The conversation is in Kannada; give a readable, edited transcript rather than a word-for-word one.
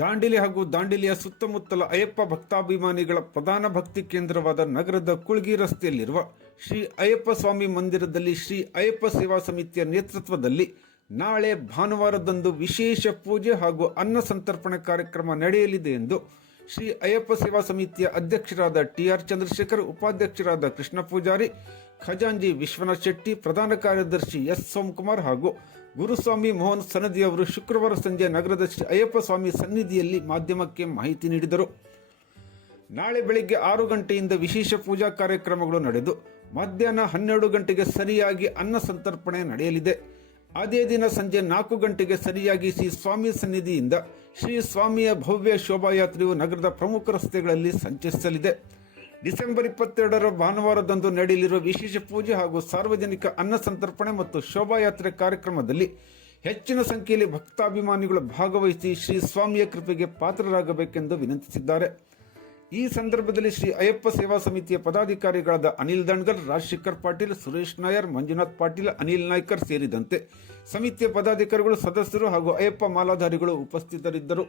ದಾಂಡೇಲಿ ಹಾಗೂ ದಾಂಡೇಲಿಯ ಸುತ್ತಮುತ್ತಲ ಅಯ್ಯಪ್ಪ ಭಕ್ತಾಭಿಮಾನಿಗಳ ಪ್ರಧಾನ ಭಕ್ತಿ ಕೇಂದ್ರವಾದ ನಗರದ ಕುಳ್ಗಿ ರಸ್ತೆಯಲ್ಲಿರುವ ಶ್ರೀ ಅಯ್ಯಪ್ಪ ಸ್ವಾಮಿ ಮಂದಿರದಲ್ಲಿ ಶ್ರೀ ಅಯ್ಯಪ್ಪ ಸೇವಾ ಸಮಿತಿಯ ನೇತೃತ್ವದಲ್ಲಿ ನಾಳೆ ಭಾನುವಾರದಂದು ವಿಶೇಷ ಪೂಜೆ ಹಾಗೂ ಅನ್ನ ಸಂತರ್ಪಣೆ ಕಾರ್ಯಕ್ರಮ ನಡೆಯಲಿದೆ ಎಂದು ಶ್ರೀ ಅಯ್ಯಪ್ಪ ಸೇವಾ ಸಮಿತಿಯ ಅಧ್ಯಕ್ಷರಾದ ಟಿ.ಆರ್. ಚಂದ್ರಶೇಖರ್, ಉಪಾಧ್ಯಕ್ಷರಾದ ಕೃಷ್ಣ ಪೂಜಾರಿ, ಖಜಾಂಜಿ ವಿಶ್ವನಾಥ್ ಶೆಟ್ಟಿ, ಪ್ರಧಾನ ಕಾರ್ಯದರ್ಶಿ ಎಸ್. ಸೋಮಕುಮಾರ್ ಹಾಗೂ ಗುರುಸ್ವಾಮಿ ಮೋಹನ್ ಸನದಿ ಅವರು ಶುಕ್ರವಾರ ಸಂಜೆ ನಗರದ ಶ್ರೀ ಅಯ್ಯಪ್ಪ ಸ್ವಾಮಿ ಸನ್ನಿಧಿಯಲ್ಲಿ ಮಾಧ್ಯಮಕ್ಕೆ ಮಾಹಿತಿ ನೀಡಿದರು. ನಾಳೆ ಬೆಳಗ್ಗೆ 6 ಗಂಟೆಯಿಂದ ವಿಶೇಷ ಪೂಜಾ ಕಾರ್ಯಕ್ರಮಗಳು ನಡೆದು ಮಧ್ಯಾಹ್ನ 12 ಗಂಟೆಗೆ ಸರಿಯಾಗಿ ಅನ್ನ ಸಂತರ್ಪಣೆ ನಡೆಯಲಿದೆ. ಅದೇ ದಿನ ಸಂಜೆ 4 ಗಂಟೆಗೆ ಸರಿಯಾಗಿ ಶ್ರೀ ಸ್ವಾಮಿ ಸನ್ನಿಧಿಯಿಂದ ಶ್ರೀ ಸ್ವಾಮಿಯ ಭವ್ಯ ಶೋಭಾಯಾತ್ರೆಯು ನಗರದ ಪ್ರಮುಖ ರಸ್ತೆಗಳಲ್ಲಿ ಸಂಚರಿಸಲಿದೆ. ಡಿಸೆಂಬರ್ 22ರ ಭಾನುವಾರದಂದು ನಡೆಯಲಿರುವ ವಿಶೇಷ ಪೂಜೆ ಹಾಗೂ ಸಾರ್ವಜನಿಕ ಅನ್ನ ಸಂತರ್ಪಣೆ ಮತ್ತು ಶೋಭಾಯಾತ್ರೆ ಕಾರ್ಯಕ್ರಮದಲ್ಲಿ ಹೆಚ್ಚಿನ ಸಂಖ್ಯೆಯಲ್ಲಿ ಭಕ್ತಾಭಿಮಾನಿಗಳು ಭಾಗವಹಿಸಿ ಶ್ರೀ ಸ್ವಾಮಿಯ ಕೃಪೆಗೆ ಪಾತ್ರರಾಗಬೇಕೆಂದು ವಿನಂತಿಸಿದ್ದಾರೆ. ಈ ಸಂದರ್ಭದಲ್ಲಿ ಶ್ರೀ ಅಯ್ಯಪ್ಪ ಸೇವಾ ಸಮಿತಿಯ ಪದಾಧಿಕಾರಿಗಳಾದ ಅನಿಲ್ ದಣ್ಗಲ್, ರಾಜಶೇಖರ್ ಪಾಟೀಲ್, ಸುರೇಶ್ ನಾಯರ್, ಮಂಜುನಾಥ್ ಪಾಟೀಲ್, ಅನಿಲ್ ನಾಯ್ಕರ್ ಸೇರಿದಂತೆ ಸಮಿತಿಯ ಪದಾಧಿಕಾರಿಗಳು, ಸದಸ್ಯರು ಹಾಗೂ ಅಯ್ಯಪ್ಪ ಮಾಲಾಧಾರಿಗಳು ಉಪಸ್ಥಿತರಿದ್ದರು.